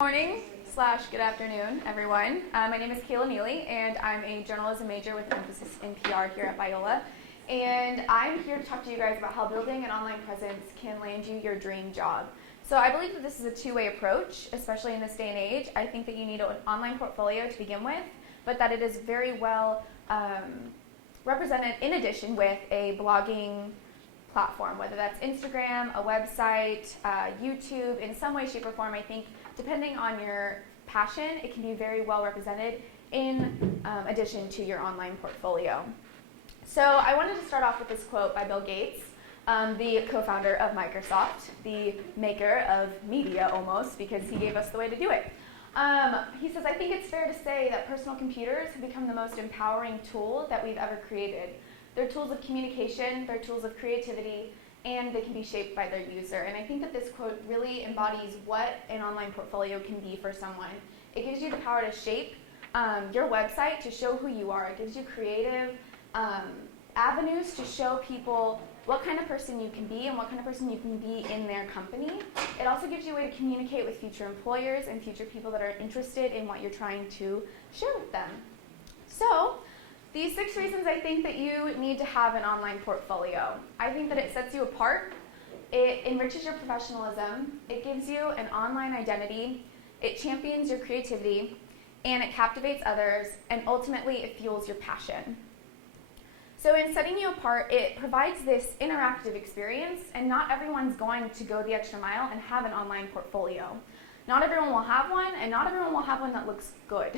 Morning / good afternoon, everyone. My name is Kayla Mele, and I'm a journalism major with an emphasis in PR here at Biola. And I'm here to talk to you guys about how building an online presence can land you your dream job. So I believe that this is a two-way approach, especially in this day and age. I think that you need an online portfolio to begin with, but that it is very well represented in addition with a blogging platform, whether that's Instagram, a website, YouTube, in some way, shape, or form. I think depending on your passion, it can be very well represented in addition to your online portfolio. So I wanted to start off with this quote by Bill Gates, the co-founder of Microsoft, the maker of media almost, because he gave us the way to do it. He says, "I think it's fair to say that personal computers have become the most empowering tool that we've ever created. They're tools of communication, they're tools of creativity, and they can be shaped by their user." And I think that this quote really embodies what an online portfolio can be for someone. It gives you the power to shape your website to show who you are. It gives you creative avenues to show people what kind of person you can be and what kind of person you can be in their company. It also gives you a way to communicate with future employers and future people that are interested in what you're trying to share with them. So, these 6 reasons I think that you need to have an online portfolio. I think that it sets you apart, it enriches your professionalism, it gives you an online identity, it champions your creativity, and it captivates others, and ultimately it fuels your passion. So in setting you apart, it provides this interactive experience, and not everyone's going to go the extra mile and have an online portfolio. Not everyone will have one, and not everyone will have one that looks good.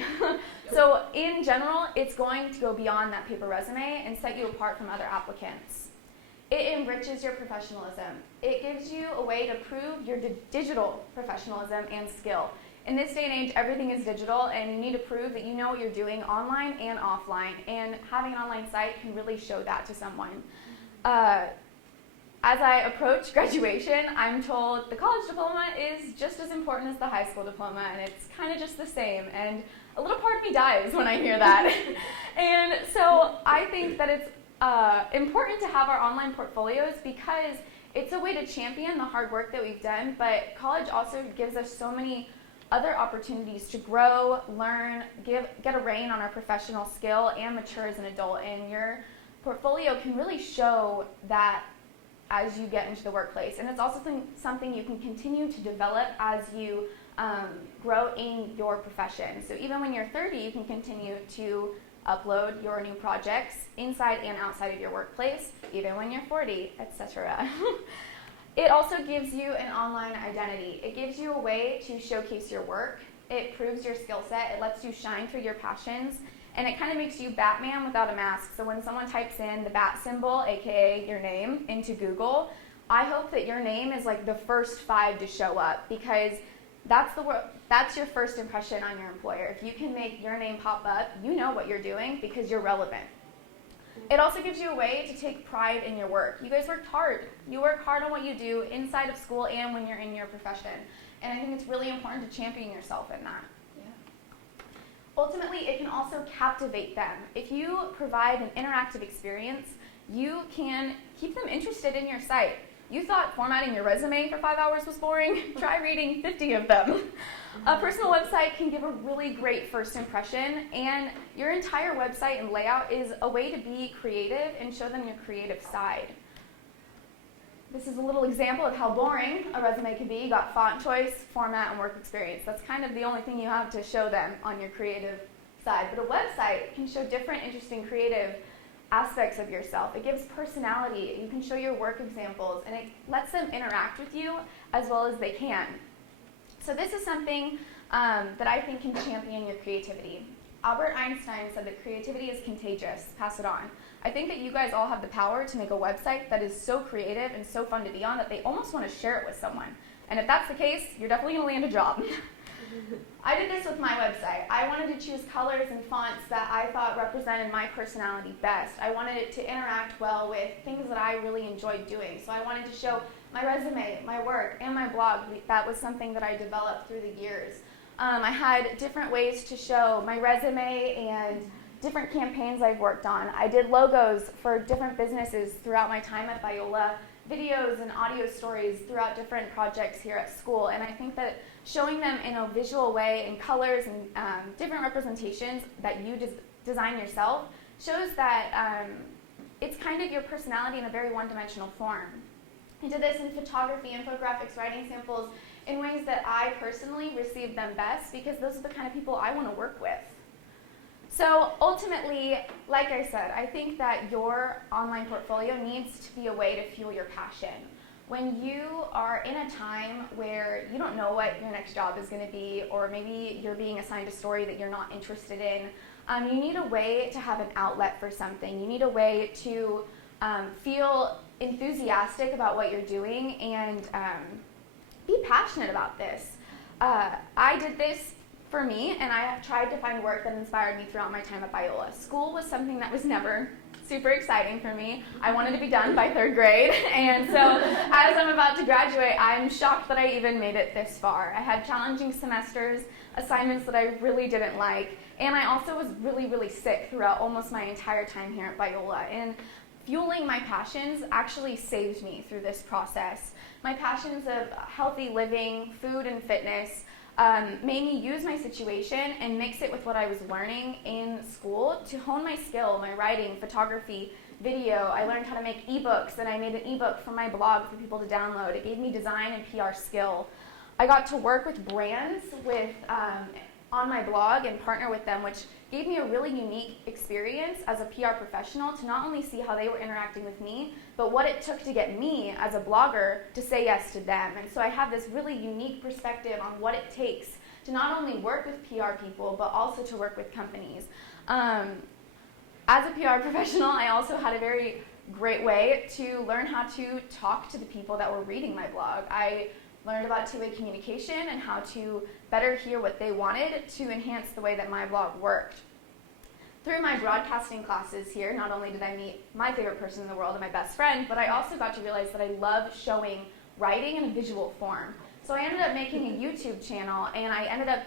So in general, it's going to go beyond that paper resume and set you apart from other applicants. It enriches your professionalism. It gives you a way to prove your digital professionalism and skill. In this day and age, everything is digital, and you need to prove that you know what you're doing online and offline, and having an online site can really show that to someone. As I approach graduation, I'm told the college diploma is just as important as the high school diploma, and it's kind of just the same, and a little part of me dies when I hear that. And so I think that it's important to have our online portfolios because it's a way to champion the hard work that we've done, but college also gives us so many other opportunities to grow, learn, get a rein on our professional skill, and mature as an adult. And your portfolio can really show that as you get into the workplace. And it's also something you can continue to develop as you grow in your profession. So even when you're 30, you can continue to upload your new projects inside and outside of your workplace, even when you're 40, etc. It also gives you an online identity. It gives you a way to showcase your work. It proves your skill set. It lets you shine through your passions. And it kind of makes you Batman without a mask. So when someone types in the bat symbol, aka your name, into Google, I hope that your name is like the first 5 to show up, because that's your first impression on your employer. If you can make your name pop up, you know what you're doing because you're relevant. It also gives you a way to take pride in your work. You guys worked hard. You work hard on what you do inside of school and when you're in your profession. And I think it's really important to champion yourself in that. Ultimately, it can also captivate them. If you provide an interactive experience, you can keep them interested in your site. You thought formatting your resume for 5 hours was boring? Try reading 50 of them. A personal website can give a really great first impression, and your entire website and layout is a way to be creative and show them your creative side. This is a little example of how boring a resume can be. You got font choice, format, and work experience. That's kind of the only thing you have to show them on your creative side. But a website can show different, interesting, creative aspects of yourself. It gives personality. You can show your work examples, and it lets them interact with you as well as they can. So this is something that I think can champion your creativity. Albert Einstein said that creativity is contagious. Pass it on. I think that you guys all have the power to make a website that is so creative and so fun to be on that they almost want to share it with someone. And if that's the case, you're definitely going to land a job. I did this with my website. I wanted to choose colors and fonts that I thought represented my personality best. I wanted it to interact well with things that I really enjoyed doing. So I wanted to show my resume, my work, and my blog. That was something that I developed through the years. I had different ways to show my resume and different campaigns I've worked on. I did logos for different businesses throughout my time at Biola, videos and audio stories throughout different projects here at school, and I think that showing them in a visual way, in colors and different representations that you design yourself, shows that it's kind of your personality in a very one-dimensional form. I did this in photography, infographics, writing samples, in ways that I personally received them best because those are the kind of people I want to work with. So ultimately, like I said, I think that your online portfolio needs to be a way to fuel your passion. When you are in a time where you don't know what your next job is going to be, or maybe you're being assigned a story that you're not interested in, you need a way to have an outlet for something. You need a way to feel enthusiastic about what you're doing and be passionate about this. I did this for me, and I have tried to find work that inspired me throughout my time at Biola. School was something that was never super exciting for me. I wanted to be done by 3rd grade, and so as I'm about to graduate, I'm shocked that I even made it this far. I had challenging semesters, assignments that I really didn't like, and I also was really, really sick throughout almost my entire time here at Biola. And fueling my passions actually saved me through this process. My passions of healthy living, food, and fitness made me use my situation and mix it with what I was learning in school to hone my skill, my writing, photography, video. I learned how to make ebooks, and I made an ebook for my blog for people to download. It gave me design and PR skill. I got to work with brands on my blog and partner with them, which gave me a really unique experience as a PR professional to not only see how they were interacting with me, but what it took to get me as a blogger to say yes to them. And so I have this really unique perspective on what it takes to not only work with PR people, but also to work with companies. As a PR professional, I also had a very great way to learn how to talk to the people that were reading my blog. I learned about two-way communication and how to better hear what they wanted to enhance the way that my blog worked. Through my broadcasting classes here, not only did I meet my favorite person in the world and my best friend, but I also got to realize that I love showing writing in a visual form. So I ended up making a YouTube channel, and I ended up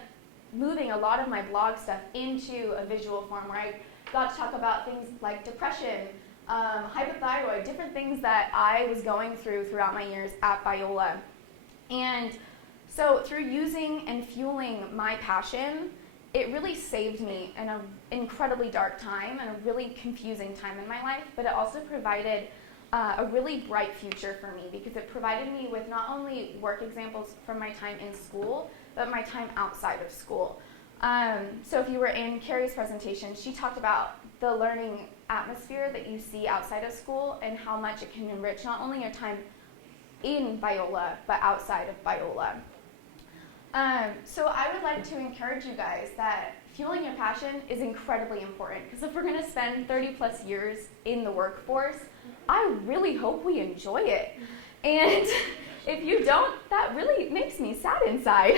moving a lot of my blog stuff into a visual form where I got to talk about things like depression, hypothyroid, different things that I was going through throughout my years at Biola. And so through using and fueling my passion, it really saved me in an incredibly dark time and a really confusing time in my life, but it also provided a really bright future for me because it provided me with not only work examples from my time in school, but my time outside of school. So if you were in Carrie's presentation, she talked about the learning atmosphere that you see outside of school and how much it can enrich not only your time in Biola, but outside of Biola. So I would like to encourage you guys that fueling your passion is incredibly important because if we're going to spend 30 plus years in the workforce, I really hope we enjoy it. And if you don't, that really makes me sad inside.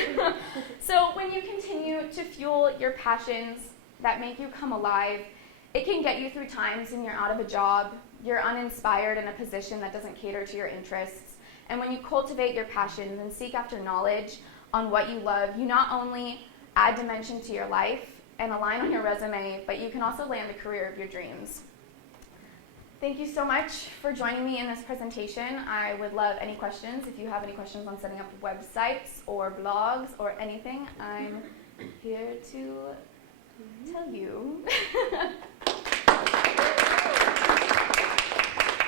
So when you continue to fuel your passions that make you come alive, it can get you through times when you're out of a job, you're uninspired in a position that doesn't cater to your interests. And when you cultivate your passions and seek after knowledge on what you love, you not only add dimension to your life and align on your resume, but you can also land the career of your dreams. Thank you so much for joining me in this presentation. I would love any questions. If you have any questions on setting up websites or blogs or anything, I'm here to tell you.